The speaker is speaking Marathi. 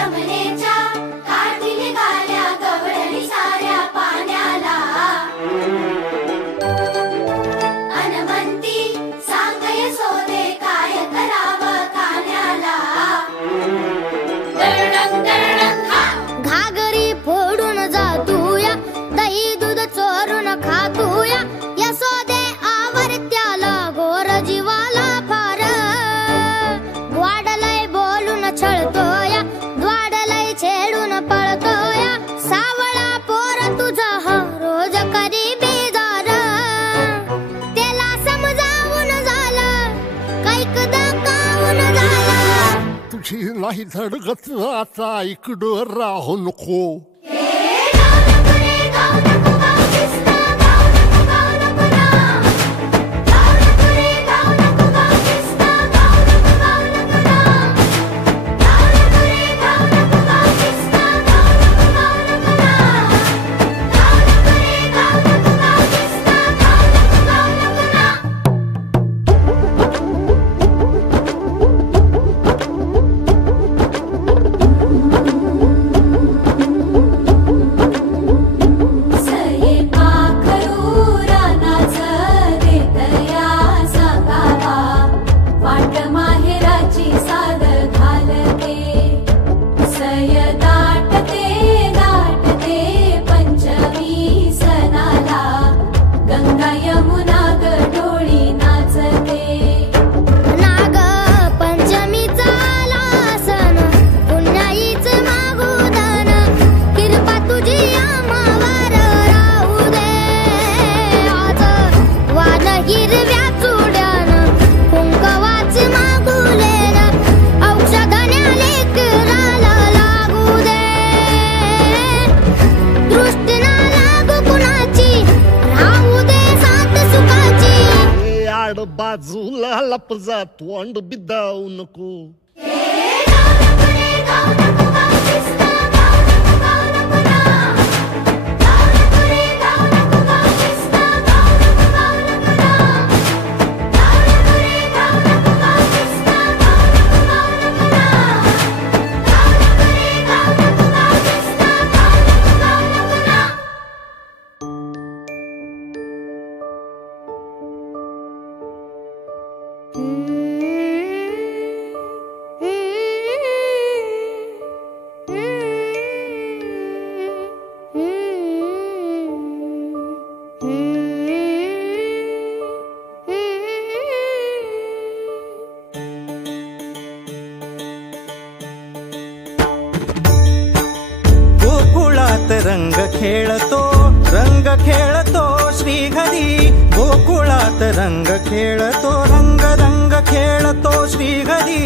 यमुनेच्या काठी निघाल्या गवळणी साऱ्या पाण्याला हनुमंती सांग यशोदे काय करावं कान्याला दरडंग दरडंग हा घागरी फोडून जातूया दही दूध चोरून खातूया यशोदे आवर त्याला गोर जीवाला फार वाडलय बोलून छळतोया द्वाडलय छेडून पळतोया सावळा पोर तुझा हा रोज करी बेजार त्याला समजावून झालं कैकदा काऊन झालं तुझी नाही धडगत आता इकडं राहू नको बाजूला लप जा तोंड बिदाऊ नको रंग खेळतो श्रीहरी गोकुळात रंग खेळतो रंग रंग खेळतो श्रीहरी